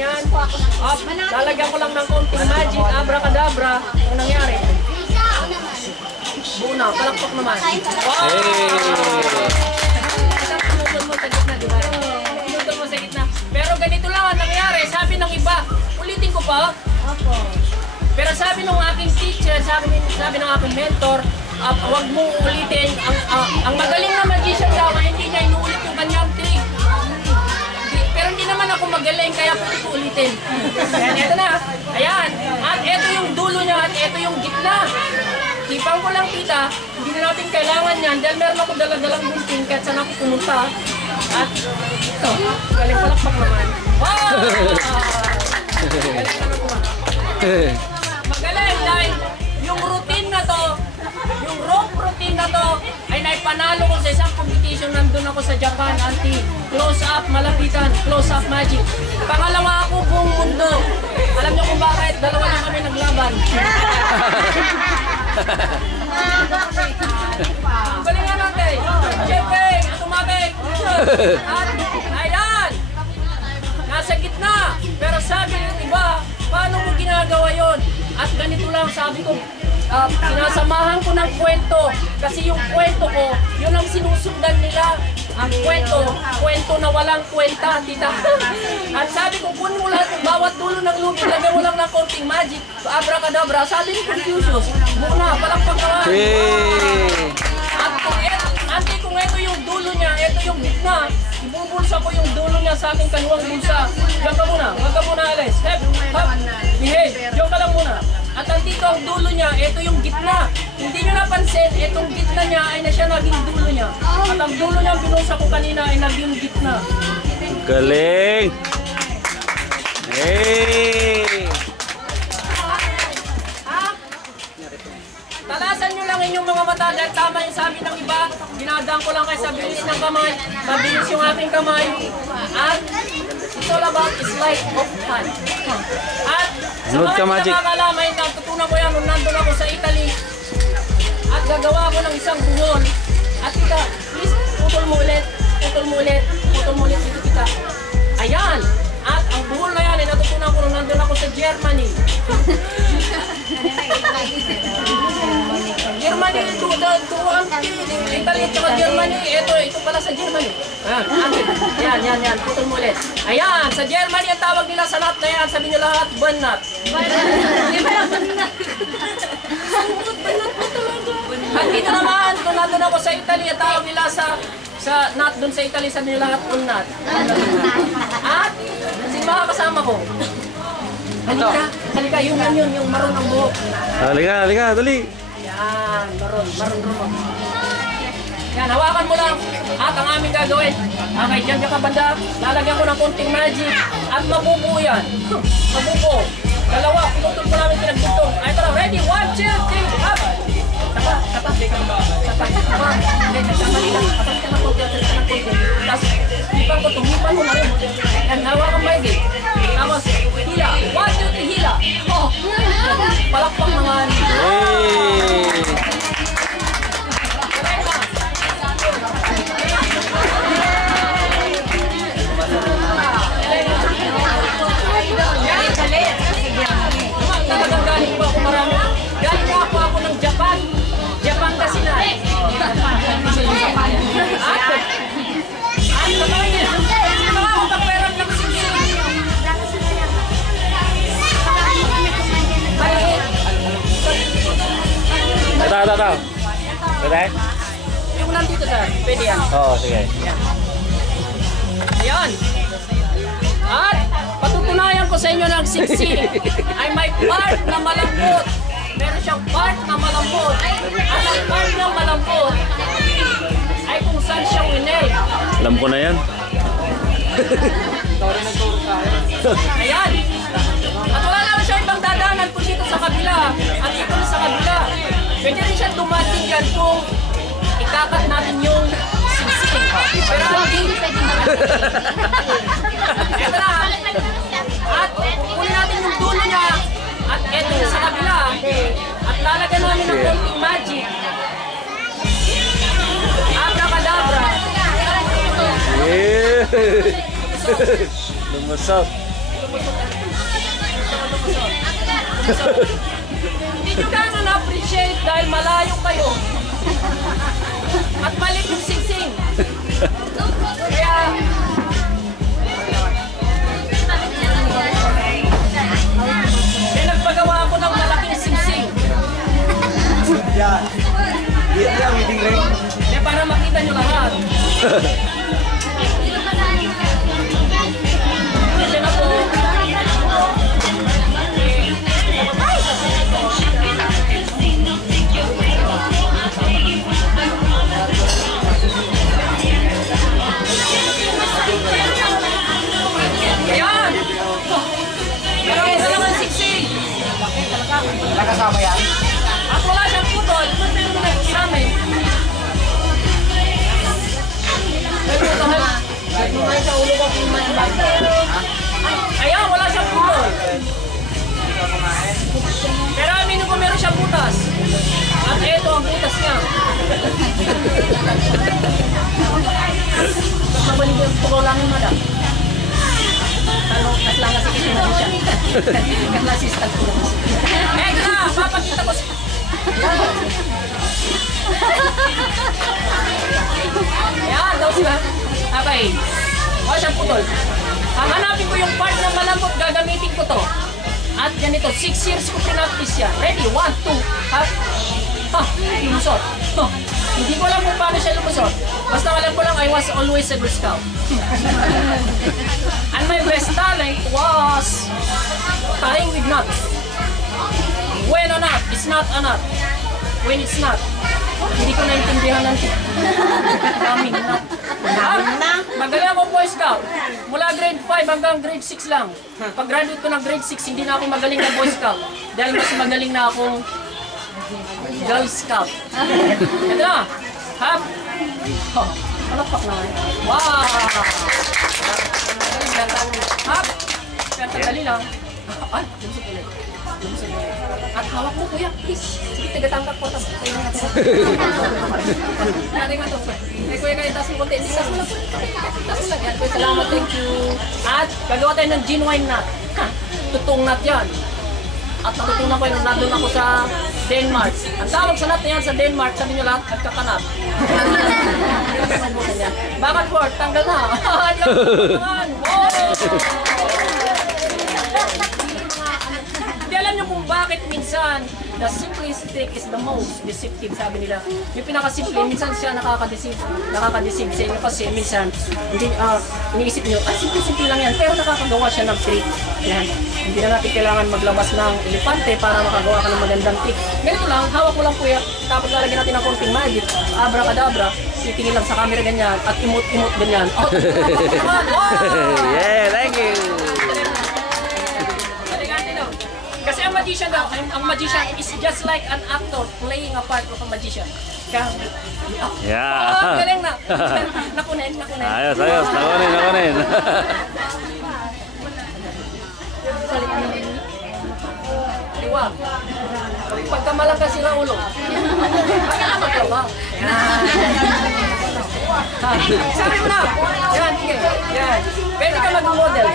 yan. Lalagyan ko lang ng konting magic, abracadabra. Ang nangyari. Buo na, palakpak naman. Wow! Pinutol mo sa gitna, di ba? Pinutol mo sa gitna. Pero ganito lang ang nangyari. Sabi ng iba, ulitin ko pa. Pero sabi ng aking teacher, sabi ng aking mentor, huwag mong ulitin. Ang magaling na magician daw, hindi niya inuulit yung kanyang trick. Pero hindi naman ako magaling, kaya pwede ko ulitin. Ayan, ito na. Ayan. At ito yung dulo niya at ito yung gitna. Tipang ko lang kita, hindi na natin kailangan yan dahil meron ako daladalang gunting kahit saan ako pumunta. At ito, galing palakpak naman. Wow! Galing naman ko. Magaling dahil yung routine na to, yung rope routine na to ay naipanalo ko sa isang competition. Nandun ako sa Japan, close up, malapitan, close up magic. Pangalawa ako buong mundo. Alam niyo kung bakit? Dalawa na kami naglaban. Galingan natin! Chepeng! Automatic! At ayan! Nasa gitna! Pero sabi ng iba, paano mo ginagawa yon? At ganito lang sabi ko, sinasamahan ko ng kwento. Kasi yung kwento ko, yun ang sinusundan nila. Ang kwento na walang kwenta, tita. At sabi ko, kunin mo lahat ng bawat dulo ng lubid, lagyan mo lang ng konting magic, abracadabra. Sabi ni Confucius, muna, palakpak naman. At kung ito yung dulo niya, ito yung gitna, ibubulsa ko yung dulo niya sa aking kanuwang bulsa. Diyan ka muna, wag ka muna alis. Hep, hop, behave, diyan ka lang muna. At andito ang dulo niya, ito yung gitna. Hindi nyo napansin, itong gitna niya ay na siya naging dulo niya. At ang dulo niya binulsa ko kanina ay naging gitna. Galing! Hey! Talasan nyo lang inyong mga mata dahil tama yung sabi ng iba. Dinadaan ko lang kayo sa bilis ng kamay. Mabilis yung aking kamay. At it's all about sleight of hand. At sa mga hindi nakakalamay, natutunan ko yan nung nandun ako sa Italy. At gagawa ko ng isang buhol. At kita, please, putol mo ulit, putol mo ulit, putol mo ulit dito kita. Ayan! At ang buhol na yan ay natutunan ko nung nandun ako sa Germany. Germany, Italy at saka Germany. Ito pala sa Germany. Ayan, putol mo ulit. Ayan, sa Germany ang tawag nila sa nut na yan. Sabi nyo lahat, bun nut. Di ba lang bun nut? At dito naman, kung nandun ako sa Italy, ang tawag nila sa nut dun sa Italy, sabi nyo lahat, bun nut. At, sino mga kasama ko? Halika, yung maroon ang buhok. Halika, dali. Yan, maroon. Yan, hawakan mo lang. At ang aming gagawin. Okay, dyan ka banda. Lalagyan ko ng konting magic. At mabubuo yan. Mabubuo. Dalawa, pinutol ko namin pinagtutong. Ay, ito lang, ready? 1, 2, 3, up! Sapa. Tapos, hipan ko, tumipan mo na rin. Yan, hawakan maigi. Tapos, hila. 1, 2, 3, hila. Oh, palakpak naman. Talagang galing po ako marami. Galing po ako ng Japan. Japan kasi na. Tahu. Betul? Yung nandito sir, pwede yan. Oh, sige. Ayan. At patutunayan ko sa inyo ng siksi ay may part na malambot. Meron siyang part na malambot. At ang part na malambot ay kung saan siya winay. Alam ko na yan. Ayan. At wala naman siya ibang dadaanan kung dito sa kabila at dito sa kabila. Pwede rin siya dumating yan kung ikakat natin yung siksi. Pero ito na. At kunin natin yung dulo niya at ito sa kabila. At lalagyan namin ng konting magic. Abracadabra. Lumusot. lumusot. Hindi nyo gano'n na-appreciate dahil malayo kayo. At maliit yung singsing. Kaya, nagpagawa ako ng malaking singsing. Para makita nyo lahat. Kasi na po. Ayan! Pero isa lang ang siksik. Nakasama yan? At wala siyang putol. Pero sa amin. Ayan, wala siyang putol. Pero aminin ko meron siyang butas. At eto ang butas niya. Kapabalik yung pukul lang yung madam. Tanong, kaslang kasi kasi na siya. Kaslang assistant ko. Eto na, papakita ko siya. Ayan, daw sila. Okay. Wala siyang putol. Hanapin ko yung part na malambot, gagamitin ko to. At ganito, 6 years ko pinaktis yan. Ready? 1, 2, ha? Ha? Lumusot. Ha? Hindi ko alam kung paano siya lumusot. Basta alam ko lang, I was always a Girl Scout. And my best talent was tying with knots. When a knot, it's not a knot. When it's not, hindi ko naintindihan ng daming knot. Magaling ako Boy Scout. Mula grade 5 hanggang grade 6 lang. Pag graduate ko ng grade 6, hindi na ako magaling na Boy Scout. Dahil mas magaling na akong Girl Scout. Ito na. Hap. Oh, palakpak na. Wow! Hap. Kaya dali lang. Ay, lumusot ulit. At hawak mo kuya, please. Sige, tagatangkap ko. Tayo nga ito. Natin nga ito. Kuya kayo, taas mo konti. Hindi, taas mo lang. Taas mo lang. Yan, kuya, salamat. Thank you. At gagawa tayo ng genuine nut. Totoong nut yan. At natutunan ko yung nandun ako sa Denmark. Ang tawag sa nut na yan sa Denmark, sabi nyo lahat, nagkakanap. Bakit Ford? Tanggal na. Hindi alam nyo kung bakit minsan the simplest trick is the most deceptive, sabi nila. Yung pinakasimple, minsan siya nakaka-deceive sa inyo kasi minsan hindi, iniisip nyo, simple lang yan, pero nakakagawa siya ng trick. Yan. Hindi na natin kailangan maglabas ng elepante para makagawa ka ng magandang trick. Ganito lang, hawak ko lang kuya, tapos lalagyan natin ng konting magic, abracadabra, titingin lang sa camera ganyan, at imot-imot ganyan. Oh, wow! Yeah, thank you! Kasi ang magician daw, ang magician is just like an actor playing a part of a magician. Kaya, Yeah. oh, galing na. Nakunin. Ayos. Nakunin. Liwag. Pagka malakas sila ulo. Pagkakamat ka ba? Sabi mo na. Yan, sige. Yan. Pwede ka mag-model.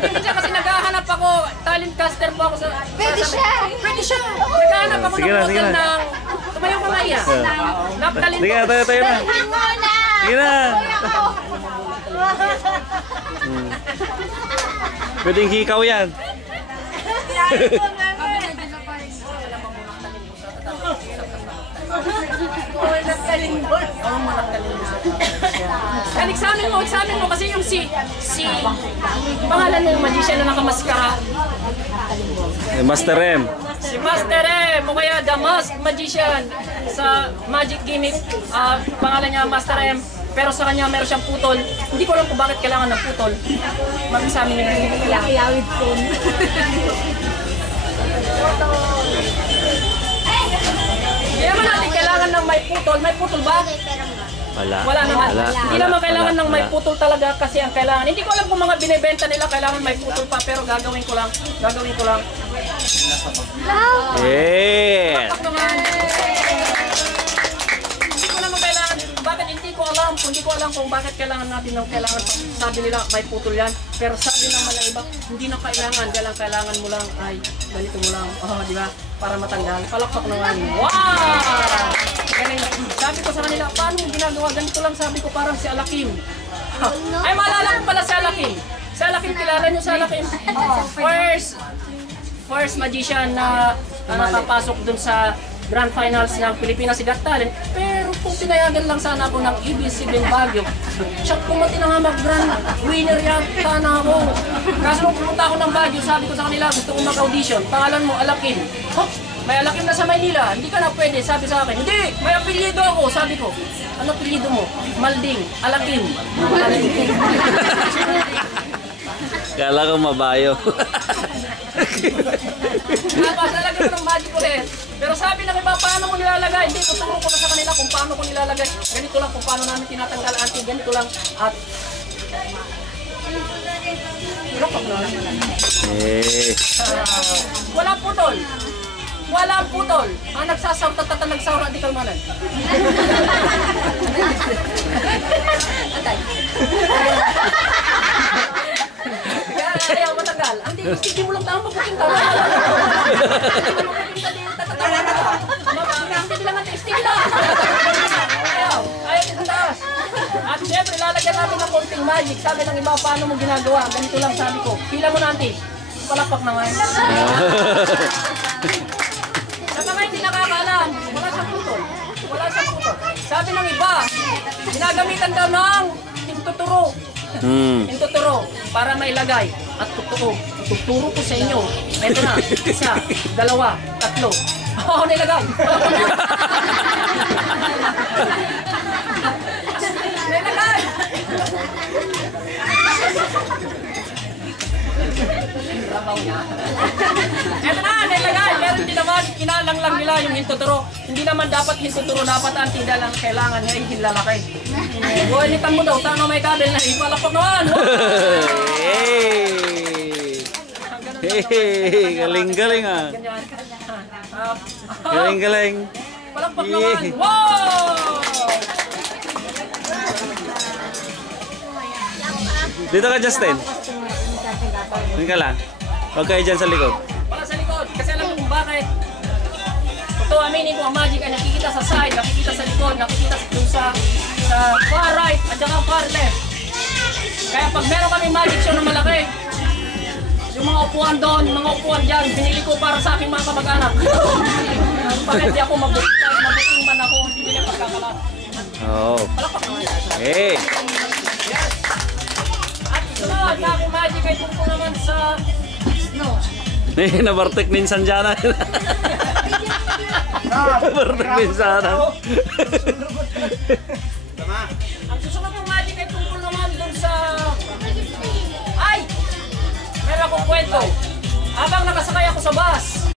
Hindi siya kasi naghahanap ako, talent caster po ako sa... Pwede siya! Naghahanap ako ng model ng... Tumayo ka nga yan. Naptalent Sige na, tayo na. Sige na. Pwedeng hikaw yan. Examine mo kasi yung si pangalan ng magician na nakamaskara. Master M. Si Master M o kaya The Masked Magician sa Magic Gimmick. Pangalan niya Master M. Pero sa kanya meron siyang putol. Hindi ko alam kung bakit kailangan ng putol. Mag-examine nyo na. Yawid po. Hindi naman natin kailangan ng may putol. May putol ba? Wala naman. Hindi naman kailangan ng may putol talaga kasi ang kailangan. Hindi ko alam kung mga binibenta nila kailangan may putol pa pero gagawin ko lang. Yeah. Hindi ko naman kailangan. Bakit hindi hindi ko alam kung bakit kailangan natin ng kailangan. Sabi nila may putol yan. Pero sabi naman ng iba, hindi na kailangan mo lang ay ganito mo lang. Oh, di ba? Para matanggal. Palakpak naman. Wow! Galing. Sabi ko sa kanila, paano mo ginagawa? Ganito lang sabi ko parang si Alakim. Ay, maalala ko pala si Alakim. Si Alakim, kilala niyo si Alakim? First magician na napapasok dun sa Grand Finals ng Pilipinas Got Talent. Pero kung pinayagan lang sana ako ng EBC-CBN Baguio, siya kumati na nga mag-grand winner yan sana ako. Kaso nung pumunta ako ng Baguio, sabi ko sa kanila, gusto ko mag-audition. Pangalan mo, Alakim. Huh? May Alakim na sa Maynila, hindi ka na pwede. Sabi sa akin, hindi, may apelyido ako. Sabi ko, ano apelyido mo? Malding, Alakim. Kala ko mabayo. Napasalagay ko ng magic ulit. Pero sabi ng iba, paano ko nilalagay? Hindi, tuturo ko na sa kanila kung paano ko nilalagay. Ganito lang kung paano namin tinatanggal anti, ganito lang. At walang putol. Walang putol. Ang nagsasaw, nagsaw na di kalmanan. Antay. Ayaw matanggal. Hindi, hindi mo lang taong pagkakinta. Hindi lang ang testing lang. Ayaw sa taas. At syempre, lalagyan natin ng konting magic. Sabi ng iba, paano mo ginagawa? Ganito lang sabi ko. Pila mo na, auntie. Palakpak na ngayon. Sa mga hindi nakakaalam, wala siyang putol. Wala siyang putol. Sabi ng iba, ginagamitan daw ng tintuturo. Tintuturo para mailagay. At tuturo ko sa inyo. Ito na, 1, 2, 3. Oo, nilagay. Nilagay. Ito na, nilagay. Pero hindi naman, inalang lang nila yung hintuturo. Hindi naman dapat hintuturo, dapat ang tida lang kailangan niya ihilalakay. Buwalitan mo daw, tano may kabel na ipalakpak naman. Hey, galing-galing ah. Galing-galing. Palakpak naman. Wow! Dito ka, Justin. Doon ka lang. Huwag kayo dyan sa likod. Wala sa likod. Kasi alam mo kung bakit. Totoo, aminin ko ang magic ay nakikita sa side, nakikita sa likod, nakikita sa far right at saka far left. Kaya pag meron kami magic show na malaki, yung mga upuan doon, mga upuan dyan, binili ko para sa aking mga kamag-anak. Bakit di ako mabuting man ako, hindi nila pagkakalat. Oo. Palakpak naman. Hey! Yes! At sunod na aking magic ay tungkol naman sa snow. Nabartek minsan dyan na. Nabartek minsan na. Ang susunod ng magic ay tungkol naman dun sa... Ay! Meron akong kwento. Habang nakasakay ako sa bus,